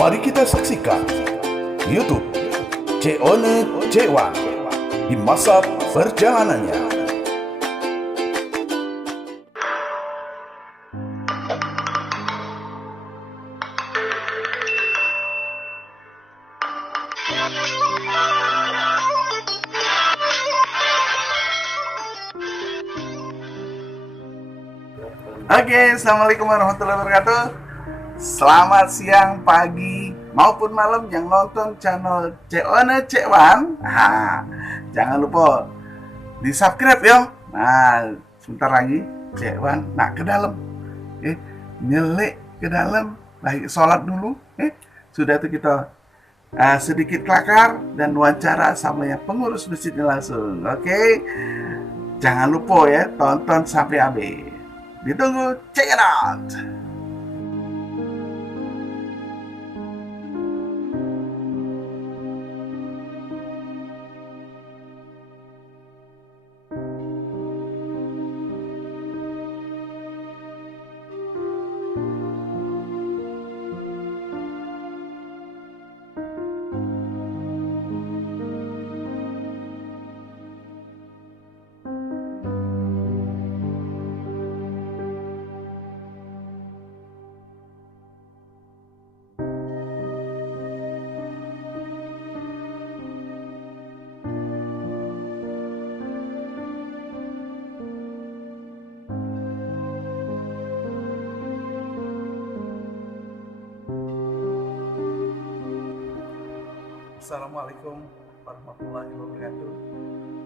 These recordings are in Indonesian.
Mari kita saksikan YouTube Ceone Cewan di masa perjalanannya. Oke, assalamualaikum warahmatullahi wabarakatuh. Selamat siang, pagi, maupun malam yang nonton channel Ceone Cewan. Jangan lupa di subscribe ya. Nah, sebentar lagi Cewan nak ke dalam. Nyelek ke dalam, lagi sholat dulu. Sudah itu kita sedikit kelakar dan wawancara sama yang pengurus masjidnya langsung. Oke, jangan lupa ya, tonton sampai habis. Ditunggu, check it out. Assalamualaikum warahmatullahi wabarakatuh.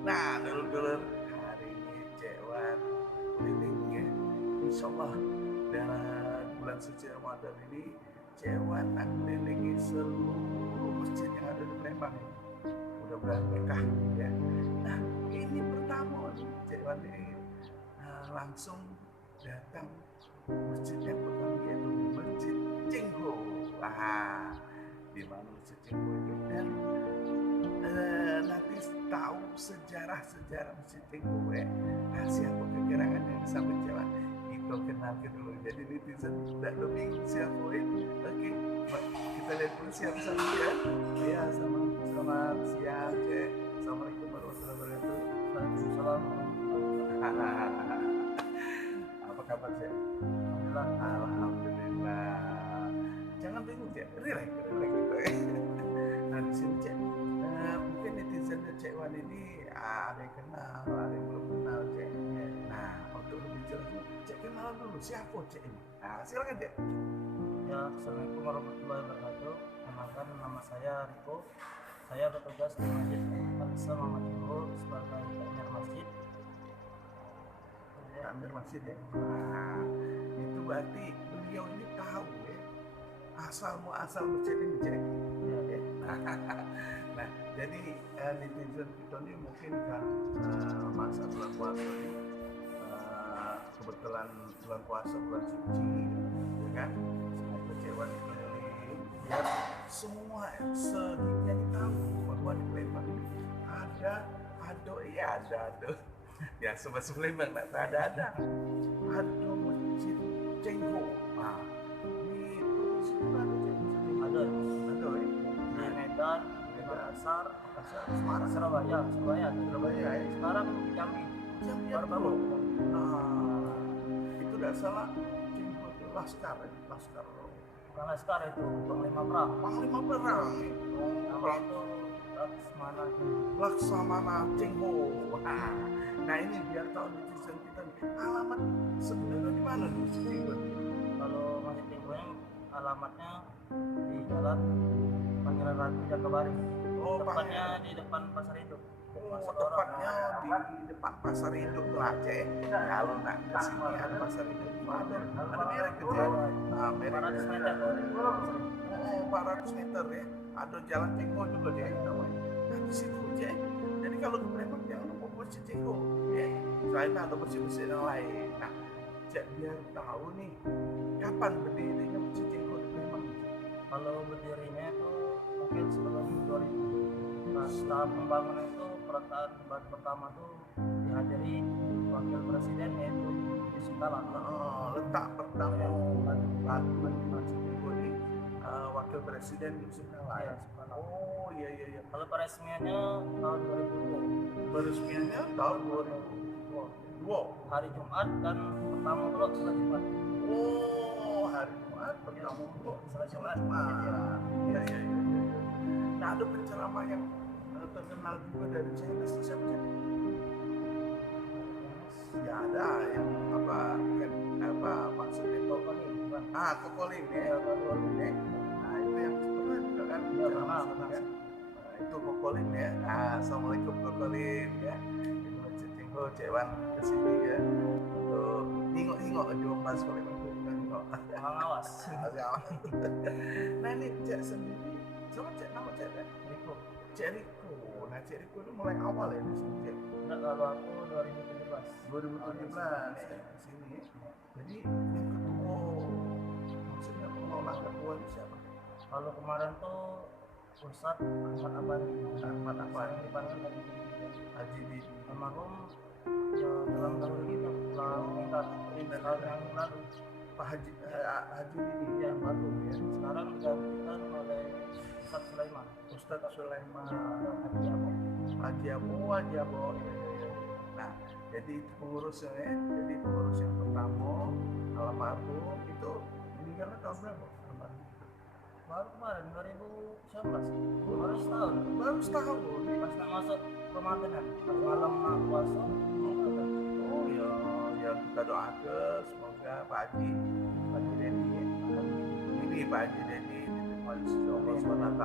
Nah, dulur-dulur, hari ini Cewan keliling ya. Insyaallah dalam bulan suci Ramadan ini Cewan akan kelilingi seluruh masjid yang ada di Palembang ini. Mudah-mudahan berkah ya. Nah, ini pertama Cewan ini langsung datang masjid yang pertama, yaitu Masjid Cengho. Di mana Masjid Cengho itu, dan nanti tahu sejarah Masjid Cengho siapa kegerangan yang sama Cewan kita kenalkan dulu. Jadi netizen tidak lebih siapa Oke, kita lihat dulu siapa sama dia ya. Selamat siang Cek. Assalamualaikum warahmatullahi wabarakatuh. Waalaikumsalam. Apa kabar Cek? Alhamdulillah. Jangan bingung Cek, relax gitu. Nah di sini Cek, mungkin netizen Cewan ini ada yang kenal, ada yang belum kenal Cek. Nah, untuk lebih jelas Cek kenalan dulu siapa Cek ini. Nah, silakan Cek. Ya, assalamualaikum warahmatullahi wabarakatuh. Kenalkan, nama saya Riko. Saya bertugas di Masjid Al-Aqsa Muhammad Cengho sebagai Amir Masjid. Amir Masjid ya. Nah, itu berarti beliau ini tahu ya asal masjid ini Cek. Ya. Nah, jadi netizen kita ini mungkin kan masa bulan puasa ini kebetulan bulan puasa, bulan suci ya kan, Cewan keliling biar semua sedikit tahu bahwa di Palembang ini ada ya sobat Palembang ada Masjid Cengho. Nah, itu Ada ya. di Medan, di Makassar, Semarang, Surabaya. ya. Sekarang di Jambi. Baru bangun. Itu tidak salah, Cengho itu laskar. Bukan Laskar, itu Panglima Perang. Panglima perang. Nama itu Laksamana Cengho. Nah ini biar tahu netizen kita nih, alamat sebenarnya di mana nih Masjid Cengho? Kalau Masjid Cengho ini alamatnya di Jalan Pangeran Ratu Jakabaring. Tepatnya di depan Pasar Induk. Tepatnya di depan Pasar Induk lah Cek. Kalau nak ke sini ada Pasar Induk, ada merek itu ya. Nah, merek 400 meter. 400 meter ya. Ada Jalan Cengho juga Cek namanya. Nah di situ Cek. Jadi kalau ke Palembang jangan lupa Masjid Cengho ya. Selain ada masjid-masjid yang lain. Nah, Cek biar tahu nih kapan berdirinya Masjid Cengho di Palembang. Kalau berdirinya itu mungkin sebelum 2000. Nah, tahap pembangunan itu peletakan batu pertama tuh dihadiri wakil presiden yaitu Yusuf Kala. Letak pertama batu Masjid Cengho ini wakil presiden Yusuf Kala Iya, ya. Yusuf Kala. Oh iya. Kalau peresmiannya tahun 2002. Peresmiannya tahun 2002. Hari Jumat dan pertama pula sholat Jumat. Oh, hari Jumat pertama untuk Sholat Jumat. Iya. Nah, ada penceramah yang terkenal juga dari China, siapa sih? Ya ada yang maksudnya itu Kokolin ya, Kokolin ya. Nah itu yang pernah juga kan Iya, ceramah pernah. kan. Nah, itu Kokolin ya. Nah, assalamualaikum Kokolin ya. Itu Masjid Cengho Cewan kesini ya. Untuk ningok di Mas Kokolin ningok. Pengawas. Nah ini Cek sendiri, sama Cek nama Cek ya? Riko. Cek Riko. Nah Cek Riko itu mulai awal ya di sini Cek. Enggak, kalau aku 2017. 2017 ya, di sini ya. Jadi yang ketua, maksudnya pengelola ketua itu siapa? Kalau kemarin tuh Ustadz Ahmad Abani yang dipanggil dari Haji di almarhum ya, dalam tahun ini telah meninggal tahun yang lalu. Pak Haji ini Ya, baru ya. sekarang digantikan oleh Ustadz Sulaiman. Ustadz Sulaiman Haji Abu. Haji Abo. Ya. Nah, jadi itu pengurusnya ya. Jadi pengurus yang pertama almarhum itu meninggalnya tahun berapa? Baru kemarin 2019. Baru setahun. Baru setahun. Pas nak masuk Ramadan, pas malam puasa. Oh ya kita doakan semoga Pak Haji Denny ini Pak Haji Denny diterima di sisi Allah SWT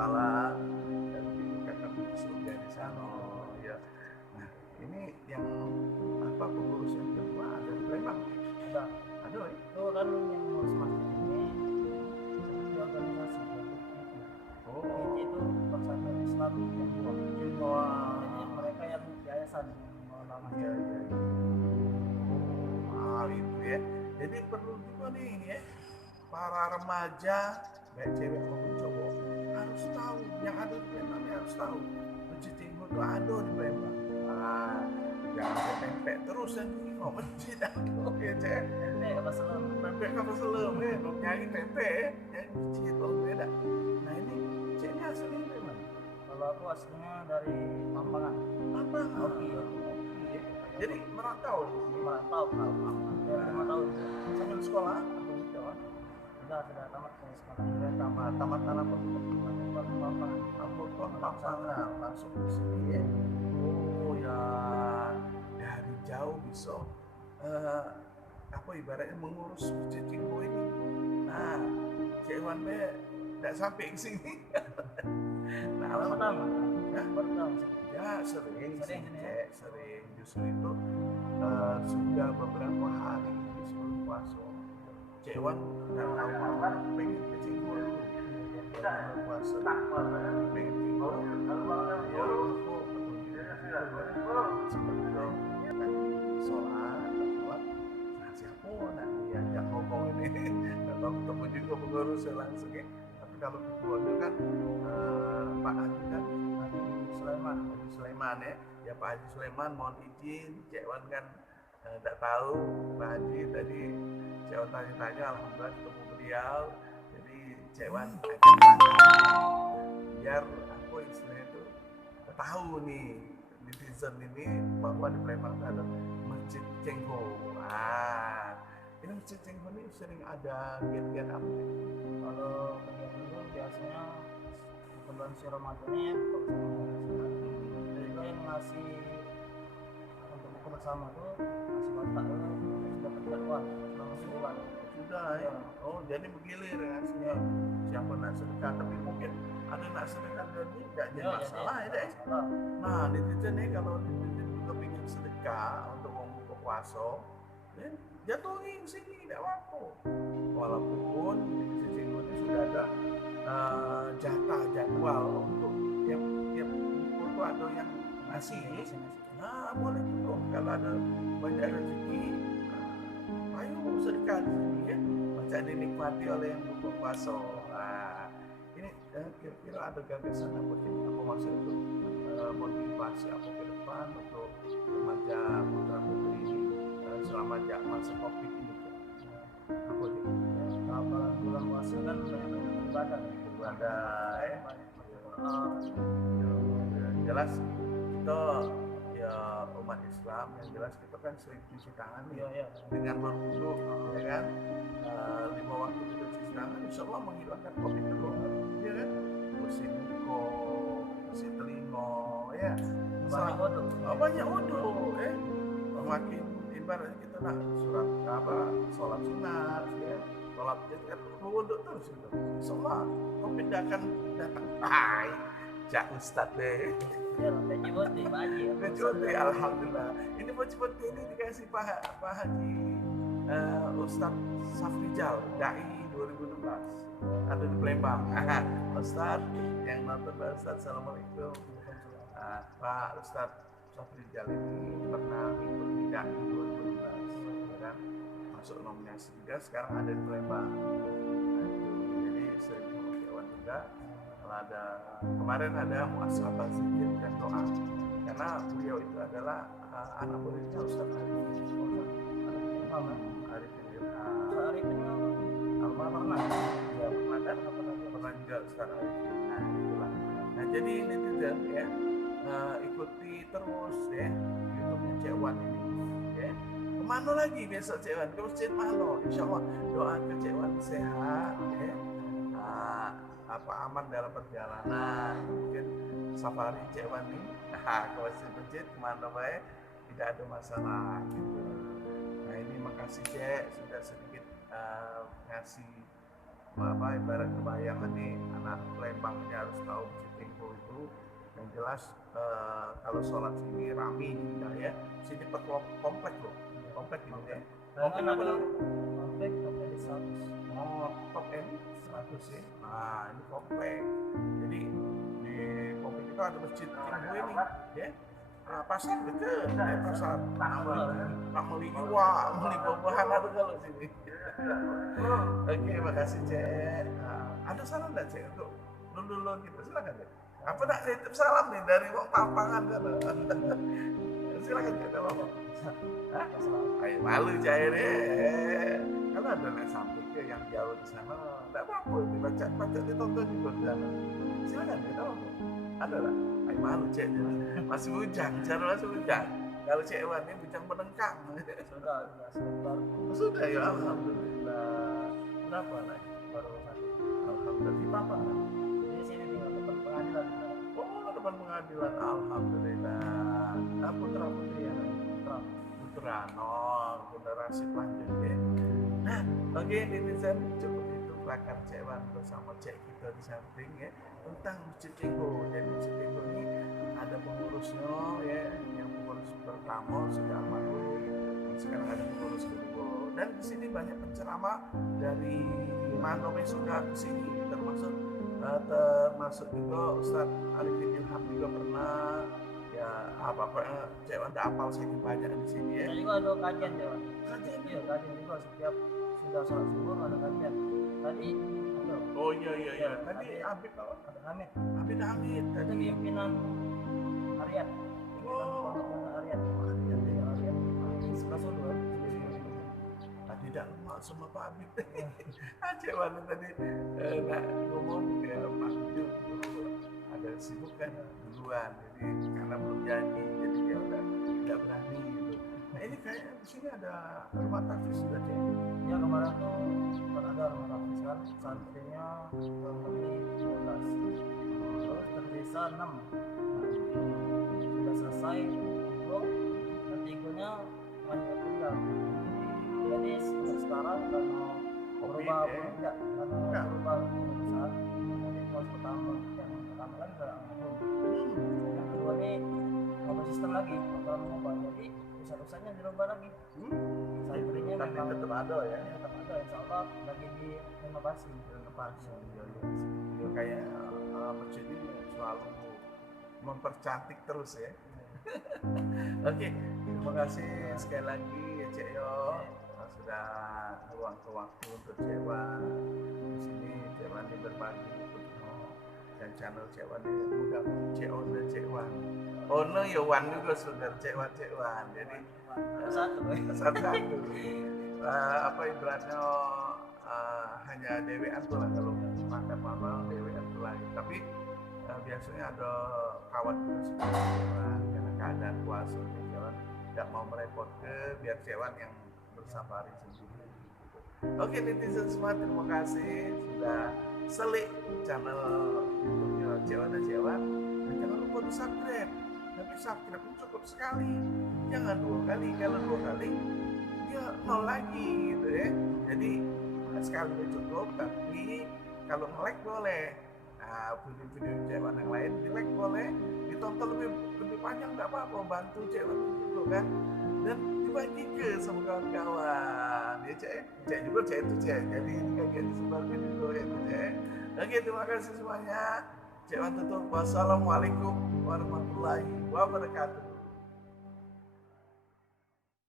dan diberikan surga di sana ya. Nah ini yang pengurus yang kedua ada di Lembang. Ada ya? Itu kan yang ngurus masjid ini seperti organisasi. Oh itu persatuan Islam yang dua. Jadi mereka yang yayasan mengelola iya. masjid. Itu ya. Jadi perlu juga nih ya para remaja baik cewek maupun cowok harus tahu yang ada di Lembang harus tahu Masjid Cengho itu ada di Lembang. Jangan pempek terus yang mau masjid ada ya cek. Pempek apa selam? Pempek apa selam ya, mau nyari pempek ya, nyari masjid kalau beda. Nah ini ceknya aslinya dari mana? Kalau aku aslinya dari Pampangan. Oke. Jadi merantau Merantau dari 5 tahun. sambil sekolah. Sudah tamat dari sekolah. Sudah tamat anak Pampangan. Papangan langsung ke sini ya. Oh ya dari jauh bisa ibaratnya mengurus Masjid Cengho ini. Nah, Cek Wan be tidak sampai ke sini. Nah, Pertama. ya sering Sering. justru itu sudah beberapa hari sebelum puasa Cek Wan nggak tahu pengen ke Cengho dulu puasa pengen Cengho ya aku seperti itu sholat nah siapa nanti yang ngomong ini nggak tahu ketemu juga pengurus langsung ya tapi kalau ketuanya kan Pak Haji kan Haji Sulaiman ya Pak Haji Sulaiman mohon izin Cek Wan kan tidak tahu Pak Haji tadi Cek Wan tanya-tanya alhamdulillah ketemu beliau jadi Cek Wan biar aku istilahnya itu tahu nih netizen ini bahwa di Palembang ada Masjid Cengho. Ini Masjid Cengho ini sering ada kegiatan apa? Kalau kegiatan itu biasanya bulan si Ramadan ya, juga yang ngasih untuk buku bersama tuh ngasih kontak sudah terjadwal selama sebulan. Sudah ya. Oh jadi bergilir ya hasilnya siapa nak sedekah tapi mungkin ada nak sedekah dan tidak jadi masalah ya deh. Nah netizen nih kalau netizen juga ingin sedekah untuk membuka puasa jatuhin sini tidak apa walaupun di sini sudah ada jatah jadwal untuk tiap buku ada yang ngasih. Nah boleh juga kalau ada banyak rezeki ayo sedekah di sini ya baca dinikmati oleh yang buka puasa. Ini kira-kira ada gagasan apa sih apa maksud itu motivasi apa ke depan untuk remaja putra putri ini selama masa COVID ini apa sih? Bulan puasa kan banyak ibadah. Ada ya. Berdoa. Jelas kita ya umat Islam yang jelas kita kan sering cuci tangan Iya, ya iya. dengan berwudu ya kan. 5 waktu kita cuci tangan insya Allah menghilangkan COVID itu ya kan. Bersih muka, bersih telinga ya. Banyak bodoh. Banyak wudu ya. Makin ibaratnya kita nak surat apa sholat sunat ya. Sholat itu kan wudu terus itu. Insya Allah COVID akan datang. Hai, jak Ustadz deh. Ya, baju bodoh, baju. Kecuali alhamdulillah. Ini baju ini dikasih Pak Haji Ustadz Safrijal Dai 2016. Ada di Palembang. Ustadz yang nonton Pak Ustadz, assalamualaikum. Pak Ustadz Safrijal ini pernah ikut Dai 2016, ya kan? Masuk nominasi juga. Sekarang ada di Palembang. Nah, itu. Jadi sering mengecewakan juga. Ada kemarin ada muasabah zikir dan doa karena beliau itu adalah anak muridnya Ustaz Arifin Ilham. Pernah. Ya pernah juga Ustaz Arifin. Nah itulah. Nah jadi netizen ya ikuti terus ya YouTube-nya Cek Wan ini ya. Kemana lagi besok Cek Wan? Ke masjid mana? Insya Allah doa ke Cek Wan sehat ya. Aman dalam perjalanan, mungkin safari Cek Wan nih ke masjid kemana baik tidak ada masalah gitu. Nah ini makasih Cek sudah sedikit ngasih ibarat kebayangan nih anak Palembang harus tahu Masjid Tingko itu yang jelas kalau sholat sini rame juga ya. Sini komplek loh, komplek ini ya. Komplek apa dong? Komplek di 100. Oh, top ini 100 ya. Nah, ini komplek. Jadi di komplek itu ada masjid Tingko ini, ya. Pasar deket, ya pasar. Beli iwa, beli buah-buahan ada kalau sini. Oke, makasih Cek. Ada salam nggak Cek untuk dulu kita silakan Cek. Apa nak titip salam nih dari wong Tampangan kan? Silakan Cek, apa? Ayo malu Cek deh. Kalau ada yang sampai ke yang jauh di sana, tidak apa-apa, dibaca ditonton juga di sana. Silakan kita ngomong. Ada lah. Ayo malu Cek, masih bujang, cara masih bujang. Kalau Cek Wan ini bujang menengkang. Sudah ya, alhamdulillah. Berapa lah? Baru satu. Alhamdulillah. Di apa? Di sini tinggal depan pengadilan. Oh, depan pengadilan. Alhamdulillah. Putra putri ya. Putra, generasi panjang ya. Nah, oke netizen cukup itu bakar Cek Wan bersama Cek kita di samping ya tentang Masjid Tingko. Jadi Masjid Tingko ini ada pengurusnya ya, yang pengurus pertama sudah almarhum, sekarang ada pengurus kedua. Dan di sini banyak penceramah dari Manome sudah ke sini, termasuk juga Ustadz Arifin Ilham juga pernah. Ya apa-apa Cek Wan tak apal saking banyak di sini ya. Kita juga ada kajian ya. Kajian? Iya, kajian juga setiap sudah sholat subuh ada kajian. Tadi ada. Oh iya. Tadi Habib apa? Ada Hamid. Habib Itu tadi. pimpinan harian. Oh. Harian. Harian. Sebelas dua. Tidak lemak sama Pak Habib. Cek Wan tadi nak ngomong ya Pak Habib ada sibuk kan duluan, jadi karena belum jadi, jadi dia udah tidak berani gitu. Nah ini kayaknya di sini ada rumah tahfiz sudah Cek. Ya kemarin tuh kan ada rumah tahfiz kan, santrinya kurang lebih 12. Terus tersisa 6. Sudah selesai itu, dan tinggalnya banyak tinggal. Jadi sekarang karena berubah tidak, karena berubah besar. Jadi pos pertama yang pertama kan udah almarhum. Yang kedua nih mau sistem lagi, program mobile. Jadi pusat-pusatnya dirubah lagi. Santrinya Tapi memang tetap ada ya. tetap ada, insya Allah lagi di renovasi. Ya kayak masjid ini selalu mempercantik terus ya. Oke, terima kasih sekali lagi ya Cek Yo sudah luangkan waktu untuk Cek Wan di sini. Cek Wan ini berbagi dan channel Cek Wan ini mudah Cek One Cek Wan. Ono ya Wan juga sudah Cek Wan. Jadi satu apa ibaratnya hanya dewean tuh lah kalau makan Tapi biasanya ada kawan juga seperti Cewan, karena keadaan puasa nih Cewan nggak mau merepotkan, biar Cewan yang bersafari sendiri gitu. Oke netizen semua, terima kasih sudah selik channel YouTube-nya Cewan dan Cewan. Dan jangan lupa di subscribe, tapi subscribe itu cukup sekali, jangan 2 kali, kalau 2 kali dia 0 lagi gitu ya. Jadi sekali cukup, tapi kalau nge-like boleh. Nah, video-video Cewan yang lain di-like boleh, ditonton lebih panjang nggak apa-apa, bantu Cewan dulu kan, dan dibagi ke sama kawan-kawan ya cek juga cek itu cek, jadi ini kaget disebarkan dulu ya cek. Oke, terima kasih semuanya. Cewan tutup. Wassalamualaikum warahmatullahi wabarakatuh.